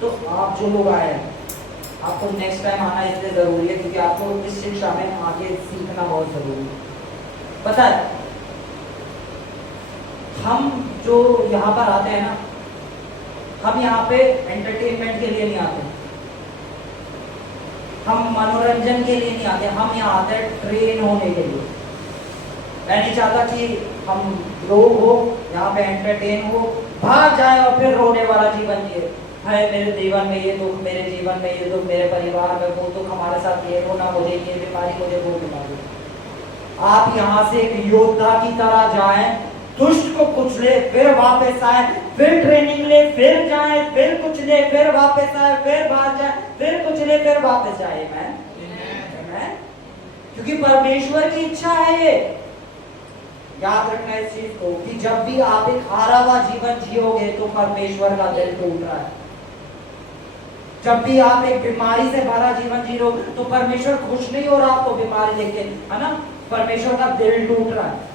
तो आप जो लोग आए हैं, आपको नेक्स्ट टाइम आना इसलिए जरूरी है क्योंकि आपको इस शिक्षा में आगे सीखना बहुत जरूरी है। पता है, हम जो यहाँ पर आते हैं ना, हम यहाँ पे एंटरटेनमेंट के लिए नहीं आते, हम मनोरंजन के लिए नहीं आते, हम यहाँ आते हैं ट्रेन होने के लिए। मैं नहीं चाहता कि हम लोग हो यहाँ पे एंटरटेन हो, भाग जाए और फिर रोने वाला जीवन जिए। है मेरे जीवन में ये दुख, मेरे जीवन में ये दुख, मेरे परिवार में वो दुख, हमारे साथ ये होना, मुझे ये बीमारी, मुझे वो बीमारी। आप यहाँ से एक योद्धा की तरह जाएं, दुष्ट को कुचले, फिर वापस आए, फिर ट्रेनिंग ले, फिर जाए, फिर कुचले, फिर वापस आए, फिर बाहर जाए, फिर कुचले, फिर वापस जाए। मैं क्योंकि परमेश्वर की इच्छा है ये। याद रखना इस चीज को कि जब भी आप एक हारा हुआ जीवन जियोगे तो परमेश्वर का दिल टूट रहा है। जब भी आप एक बीमारी से भरा जीवन जी रहे हो तो परमेश्वर खुश नहीं हो रहा आपको बीमारी देख के, है ना? परमेश्वर का दिल टूट रहा है।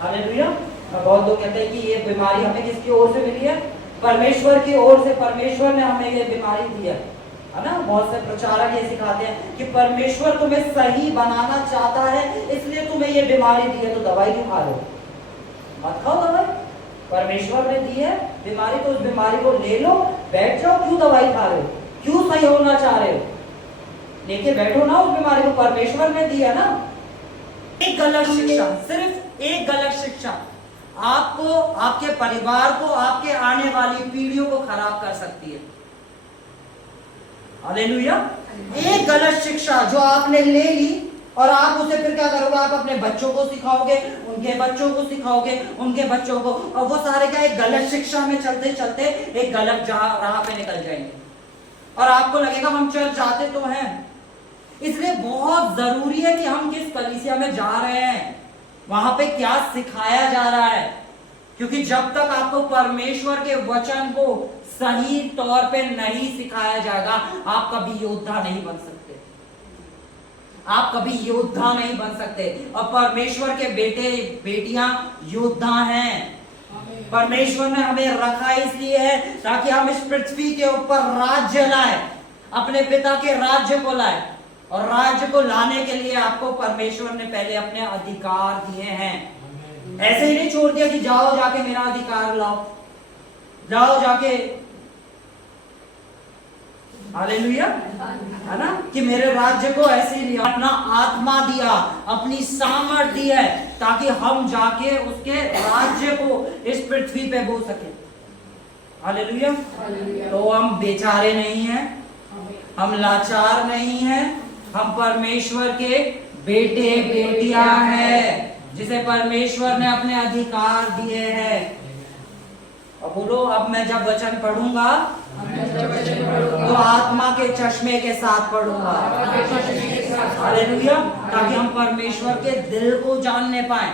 हालेलुया। बहुत लोग कहते हैं कि ये बीमारी हमें किसकी ओर से मिली है? परमेश्वर की ओर से। परमेश्वर ने हमें ये बीमारी दी है ना? बहुत से प्रचारक ये सिखाते हैं कि परमेश्वर तुम्हें सही बनाना चाहता है इसलिए तुम्हें ये बीमारी दी है, तो दवाई क्यों खा रहे हो? मत खाओ दवाई, परमेश्वर ने दी है बीमारी तो उस बीमारी को ले लो, बैठ जाओ। क्यों दवाई खा रहे हो? क्यों सही होना चाह रहे हो? लेके बैठो ना उस बीमारी को, परमेश्वर ने दी है ना। एक गलत शिक्षा, सिर्फ एक गलत शिक्षा आपको, आपके परिवार को, आपके आने वाली पीढ़ियों को खराब कर सकती है। हालेलुया। एक गलत शिक्षा जो आपने ले ली और आप उसे फिर क्या करोगे? आप अपने बच्चों को सिखाओगे, उनके बच्चों को सिखाओगे, उनके बच्चों को, और वो सारे क्या एक गलत शिक्षा में चलते चलते एक गलत राह पे निकल जाएंगे और आपको लगेगा हम चर्च जाते तो हैं। इसलिए बहुत जरूरी है कि हम किस कलीसिया में जा रहे हैं, वहां पे क्या सिखाया जा रहा है, क्योंकि जब तक आपको परमेश्वर के वचन को सही तौर पे नहीं सिखाया जाएगा आप कभी योद्धा नहीं बन सकते। आप कभी योद्धा नहीं बन सकते। और परमेश्वर के बेटे बेटियां योद्धा हैं। परमेश्वर ने हमें रखा इसलिए है ताकि हम इस पृथ्वी के ऊपर राज्य लाए, अपने पिता के राज्य को लाए। और राज्य को लाने के लिए आपको परमेश्वर ने पहले अपने अधिकार दिए हैं। ऐसे ही नहीं छोड़ दिया कि जाओ जाके मेरा अधिकार लाओ, जाओ जाके, हालेलुया, है ना? कि मेरे राज्य को ऐसे ही लिया, अपना आत्मा दिया, अपनी सामर्थ दी है ताकि हम जाके उसके राज्य को इस पृथ्वी पे बोल सके। हालेलुया। तो हम बेचारे नहीं हैं, हम लाचार नहीं हैं, हम परमेश्वर के बेटे बेटियां हैं जिसे परमेश्वर ने अपने अधिकार दिए हैं। अब बोलो, अब मैं जब वचन पढ़ूंगा तो आत्मा के चश्मे के साथ पढ़ूंगा। हालेलुया। ताकि हम परमेश्वर के दिल को जानने पाए।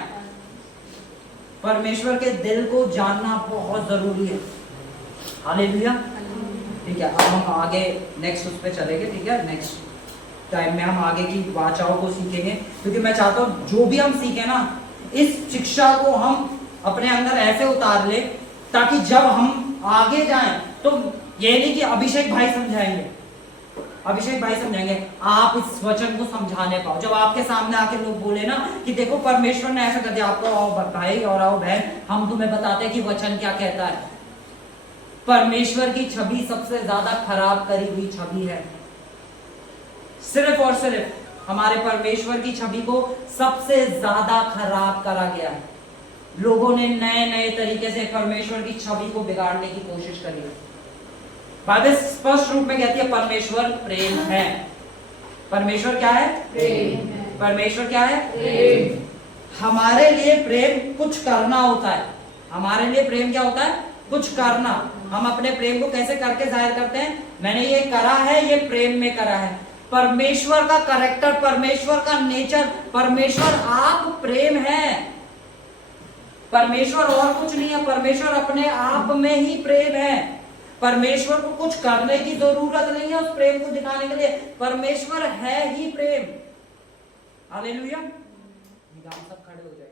परमेश्वर के दिल को जानना बहुत जरूरी है। हालेलुया। ठीक है, अब हम आगे नेक्स्ट उस पे चलेंगे। ठीक है, नेक्स्ट टाइम में हम आगे की वाचाओं को सीखेंगे, क्योंकि मैं चाहता हूँ जो भी हम सीखे ना, इस शिक्षा को हम अपने अंदर ऐसे उतार ले ताकि जब हम आगे जाएं तो ये नहीं कि अभिषेक भाई समझाएंगे, अभिषेक भाई समझाएंगे, आप इस वचन को समझाने पाओ। जब आपके सामने आके लोग बोले ना कि देखो परमेश्वर ने ऐसा कर दिया, आपको आओ भाई और आओ बहन, हम तुम्हें बताते हैं कि वचन क्या कहता है। परमेश्वर की छवि सबसे ज्यादा खराब करी हुई छवि है। सिर्फ और सिर्फ हमारे परमेश्वर की छवि को सबसे ज्यादा खराब करा गया है। लोगों ने नए नए तरीके से परमेश्वर की छवि को बिगाड़ने की कोशिश करी है। बाइबल स्पष्ट रूप में कहती है परमेश्वर प्रेम है। परमेश्वर क्या है? प्रेम। परमेश्वर क्या है? प्रेम। हमारे लिए प्रेम कुछ करना होता है। हमारे लिए प्रेम क्या होता है? कुछ करना। हम अपने प्रेम को कैसे करके जाहिर करते हैं? मैंने ये करा है, ये प्रेम में करा है। परमेश्वर का कैरेक्टर, परमेश्वर का नेचर, परमेश्वर आप प्रेम है। परमेश्वर और कुछ नहीं है, परमेश्वर अपने आप में ही प्रेम है। परमेश्वर को कुछ करने की जरूरत नहीं है उस प्रेम को दिखाने के लिए, परमेश्वर है ही प्रेम। हालेलुया। हम सब खड़े हो जाए।